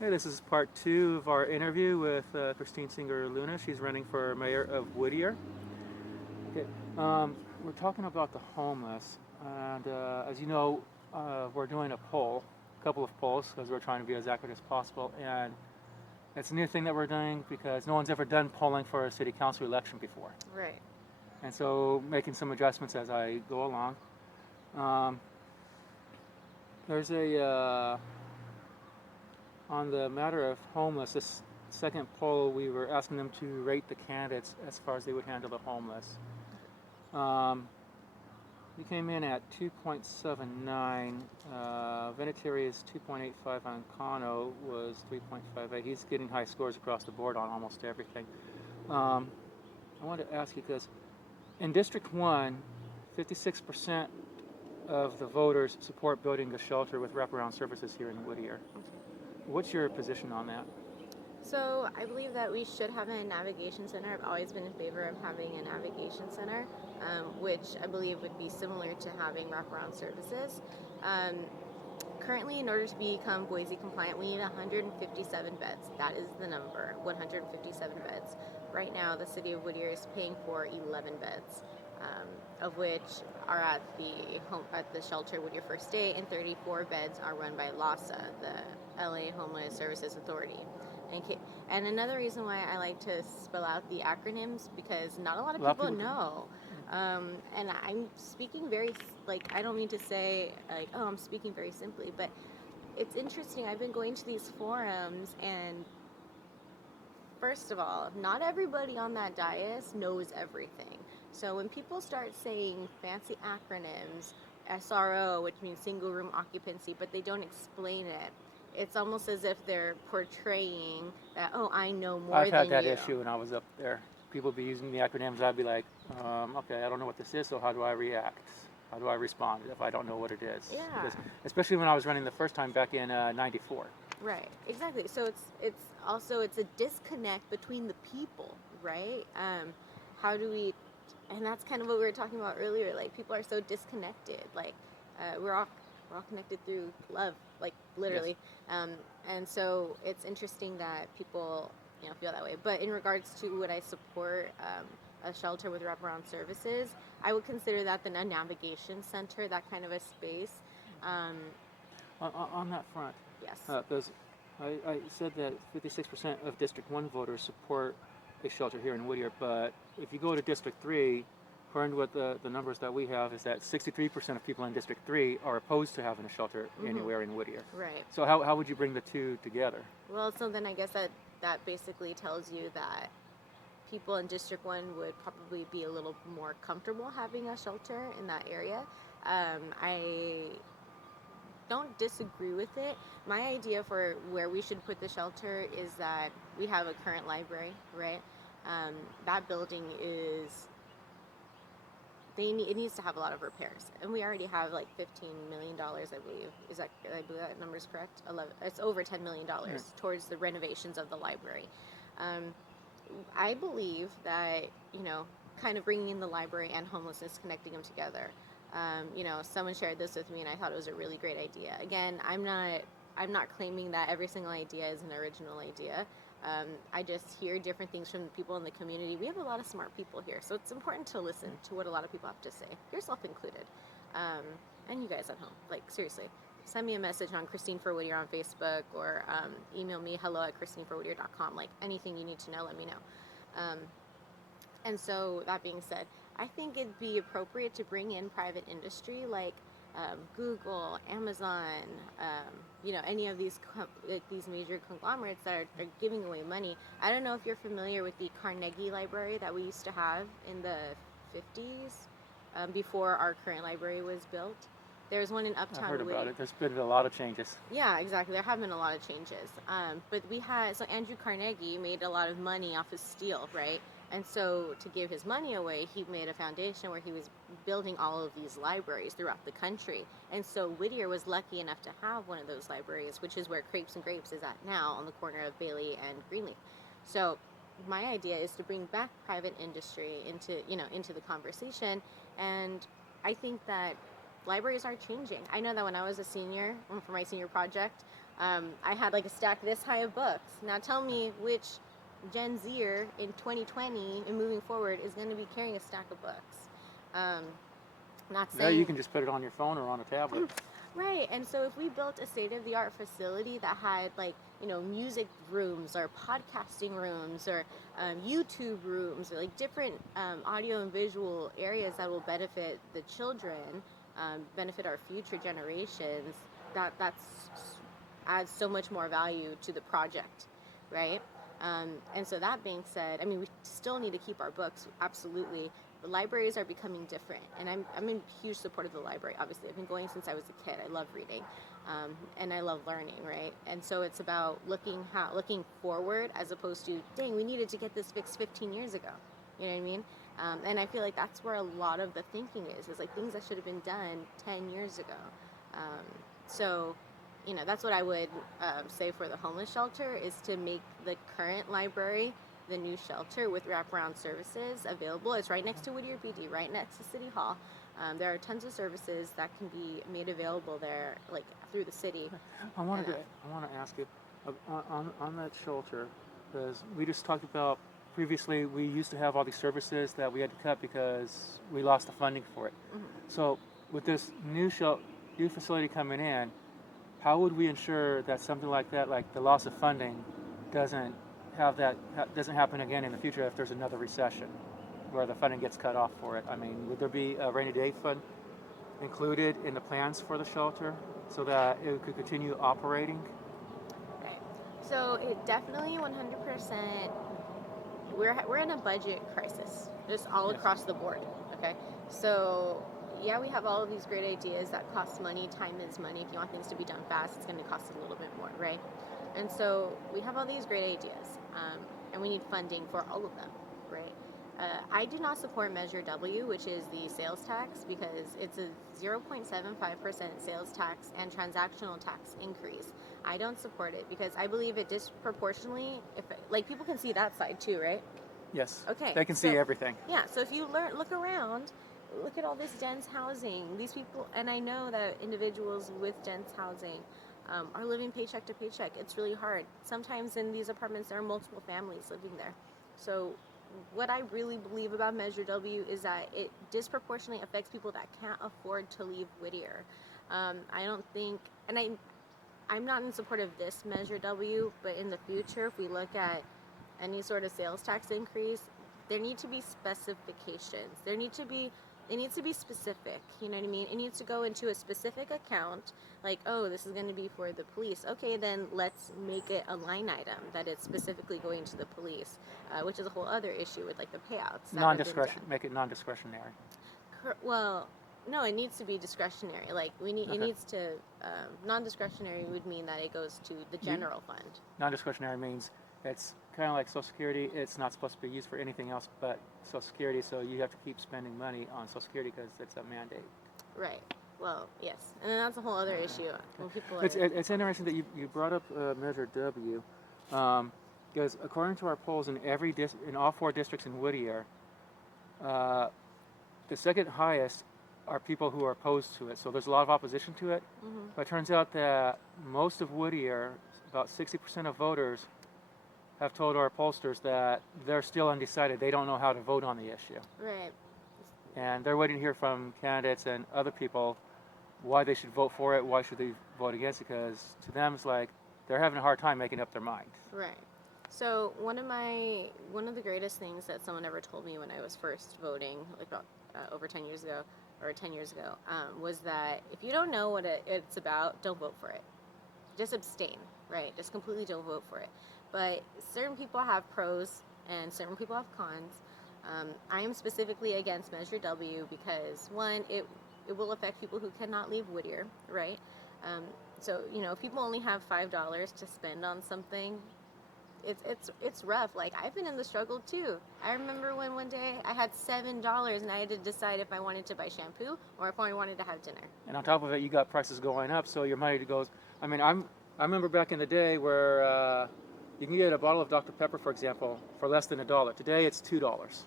Hey, this is part two of our interview with Christine Singer Luna. She's running for mayor of Whittier. Okay, we're talking about the homeless, and as you know, we're doing a couple of polls, because we're trying to be as accurate as possible. And it's a new thing that we're doing because no one's ever done polling for a city council election before, Right. and so making some adjustments as I go along. Um, there's a On the matter of homeless, this second poll, we were asking them to rate the candidates as far as they would handle the homeless. We came in at 2.79. Vinatieri is 2.85 on Kano, was 3.58. He's getting high scores across the board on almost everything. I wanted to ask you, because in District 1, 56% of the voters support building a shelter with wraparound services here in Whittier. What's your position on that? So I believe that we should have a navigation center. I've always been in favor of having a navigation center, which I believe would be similar to having wraparound services. Um, Currently, in order to become Boise compliant, we need 157 beds. That is the number, 157 beds. Right now, the city of Whittier is paying for 11 beds, of which are at the shelter Whittier First Day, and 34 beds are run by LAHSA, the LA Homeless Services Authority. And another reason why I like to spell out the acronyms, because not a lot of people know. And I'm speaking I don't mean to say, oh, I'm speaking very simply, but it's interesting. I've been going to these forums, and first of all, not everybody on that dais knows everything. So when people start saying fancy acronyms, SRO, which means single room occupancy, but they don't explain it, it's almost as if they're portraying that, oh, I know more I've than had that you. issue when I was up there. People be using the acronyms. I'd be like, okay, I don't know what this is, so how do I react? How do I respond if I don't know what it is? Yeah. Because, especially when I was running the first time back in '94. Right, exactly. So it's a disconnect between the people, right? How do we, and that's kind of what we were talking about earlier. Like, people are so disconnected. Like, we're all connected through love, like literally. Yes. And so it's interesting that people feel that way. But in regards to what I support, a shelter with wraparound services, I would consider that the navigation center, that kind of a space. Um, On that front, yes. because I said that 56% of District 1 voters support a shelter here in Whittier, but if you go to District 3, according to what the numbers that we have, is that 63% of people in District 3 are opposed to having a shelter anywhere in Whittier. Right. So how would you bring the two together? Well, so then I guess that basically tells you that people in District 1 would probably be a little more comfortable having a shelter in that area. I don't disagree with it. My idea for where we should put the shelter is that we have a current library, right? That building it needs to have a lot of repairs, and we already have like $15 million, I believe. I believe that number is correct? 11. It's over $10 million towards the renovations of the library. I believe that kind of bringing in the library and homelessness, connecting them together. Someone shared this with me, and I thought it was a really great idea. Again, I'm not claiming that every single idea is an original idea. I just hear different things from the people in the community. We have a lot of smart people here, so it's important to listen to what a lot of people have to say, yourself included, and you guys at home. Like, seriously, send me a message on Christine for Whittier on Facebook, or email me hello@christineforwhittier.com. Like, anything you need to know, let me know. And so, that being said, I think it'd be appropriate to bring in private industry, like Google, Amazon, any of these these major conglomerates that are giving away money. I don't know if you're familiar with the Carnegie Library that we used to have in the 50s, before our current library was built. There's one in Uptown. I heard about it. There's been a lot of changes. Yeah, exactly. There have been a lot of changes. But Andrew Carnegie made a lot of money off of steel, right? And so to give his money away, he made a foundation where he was building all of these libraries throughout the country. And so Whittier was lucky enough to have one of those libraries, which is where Crepes and Grapes is at now, on the corner of Bailey and Greenleaf. So my idea is to bring back private industry into the conversation. And I think that libraries are changing. I know that when I was a senior, for my senior project, I had like a stack this high of books. Now tell me which Gen Zer in 2020 and moving forward is going to be carrying a stack of books. Um, not Yeah, you saying can just put it on your phone or on a tablet. right. And so if we built a state-of-the-art facility that had like music rooms or podcasting rooms or YouTube rooms or like different audio and visual areas that will benefit the children, benefit our future generations, that's adds so much more value to the project, right? And so that being said, I mean, we still need to keep our books, absolutely. The libraries are becoming different, and I'm in huge support of the library. Obviously, I've been going since I was a kid. I love reading, and I love learning, right? And so it's about looking forward as opposed to, dang, we needed to get this fixed 15 years ago. You know what I mean? And I feel like that's where a lot of the thinking is like things that should have been done 10 years ago. So that's what I would say for the homeless shelter is to make the current library the new shelter with wraparound services available. It's right next to Whittier PD, right next to City Hall. There are tons of services that can be made available there, like through the city. I want to ask you on that shelter, because we just talked about previously we used to have all these services that we had to cut because we lost the funding for it. Mm-hmm. So with this new facility coming in, how would we ensure that something like that, like the loss of funding, doesn't happen again in the future if there's another recession where the funding gets cut off for it? I mean, would there be a rainy day fund included in the plans for the shelter so that it could continue operating? Right. So it definitely 100%. We're in a budget crisis, just all Yes. across the board. Okay. So yeah, we have all of these great ideas that cost money. Time is money. If you want things to be done fast, it's going to cost a little bit more, right? And so we have all these great ideas, and we need funding for all of them, right? I do not support Measure W, which is the sales tax, because it's a 0.75% sales tax and transactional tax increase. I don't support it because I believe it disproportionately, like people can see that side too, right? Yes. Okay. They can see everything. Yeah. So if you look around, look at all this dense housing. These people, and I know that individuals with dense housing are living paycheck to paycheck. It's really hard. Sometimes in these apartments, there are multiple families living there. So what I really believe about Measure W is that it disproportionately affects people that can't afford to leave Whittier. I don't think, and I'm not in support of this Measure W, but in the future, if we look at any sort of sales tax increase, there need to be specifications. It needs to be specific. You know what I mean? It needs to go into a specific account. Like, oh, this is going to be for the police. Okay, then let's make it a line item that it's specifically going to the police, which is a whole other issue with like the payouts. Non-discretion. Make it non-discretionary. Well, no, it needs to be discretionary. Like it needs to non-discretionary would mean that it goes to the general fund. Non-discretionary means it's kind of like Social Security. It's not supposed to be used for anything else but Social Security, so you have to keep spending money on Social Security because it's a mandate. Right. Well, yes, and then that's a whole other issue when people are. It's interesting that you brought up Measure W, because according to our polls in in all 4 districts in Whittier, the second highest are people who are opposed to it. So there's a lot of opposition to it. Mm-hmm. But it turns out that most of Whittier, about 60% of voters, have told our pollsters that they're still undecided. They don't know how to vote on the issue. Right. And they're waiting to hear from candidates and other people why they should vote for it, why should they vote against it, because to them it's like they're having a hard time making up their mind. Right. So one of the greatest things that someone ever told me when I was first voting, like about over 10 years ago, was that if you don't know what it's about, don't vote for it. Just abstain, right? Just completely don't vote for it. But certain people have pros and certain people have cons. I am specifically against Measure W because, one, it will affect people who cannot leave Whittier, right? So, if people only have $5 to spend on something, it's rough. Like, I've been in the struggle too. I remember when one day I had $7 and I had to decide if I wanted to buy shampoo or if I wanted to have dinner. And on top of it, you got prices going up, so your money goes. I mean, I remember back in the day where you can get a bottle of Dr. Pepper, for example, for less than $1. Today, it's $2.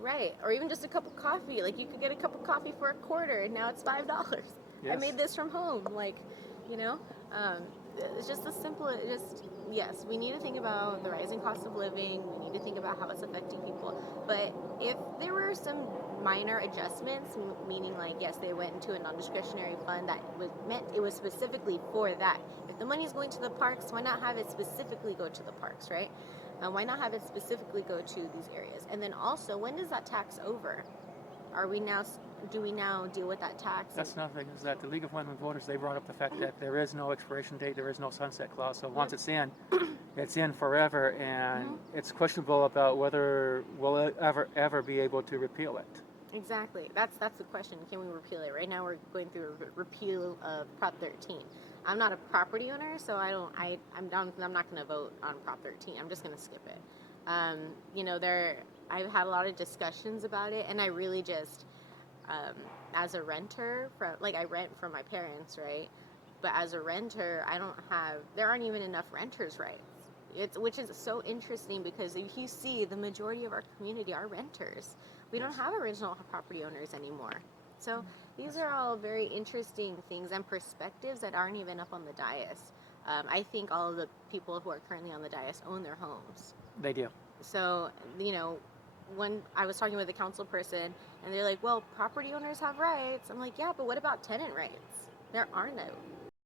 Right, or even just a cup of coffee. Like, you could get a cup of coffee for $1.25, and now it's $5. Yes. I made this from home, It's just a simple, yes, we need to think about the rising cost of living. We need to think about how it's affecting people. But if there were some minor adjustments, meaning like, yes, they went into a non-discretionary fund that was meant, it was specifically for that. If the money is going to the parks, why not have it specifically go to the parks, right? Why not have it specifically go to these areas? And then also, when does that tax over? Do we now deal with that tax? That's another thing, is that the League of Women Voters, they brought up the fact that there is no expiration date, there is no sunset clause. So once it's in forever, and it's questionable about whether we'll ever be able to repeal it. Exactly. That's the question. Can we repeal it? Right now we're going through a repeal of Prop 13. I'm not a property owner, so I'm not going to vote on Prop 13. I'm just going to skip it. I've had a lot of discussions about it, and I really just, as a renter, I rent from my parents, right? But as a renter, there aren't even enough renters' rights. Which is so interesting, because if you see, the majority of our community are renters. We don't have original property owners anymore. So these are all very interesting things and perspectives that aren't even up on the dais. I think all of the people who are currently on the dais own their homes. They do. So, when I was talking with a council person, and they're like, well, property owners have rights. I'm like, yeah, but what about tenant rights? There are no.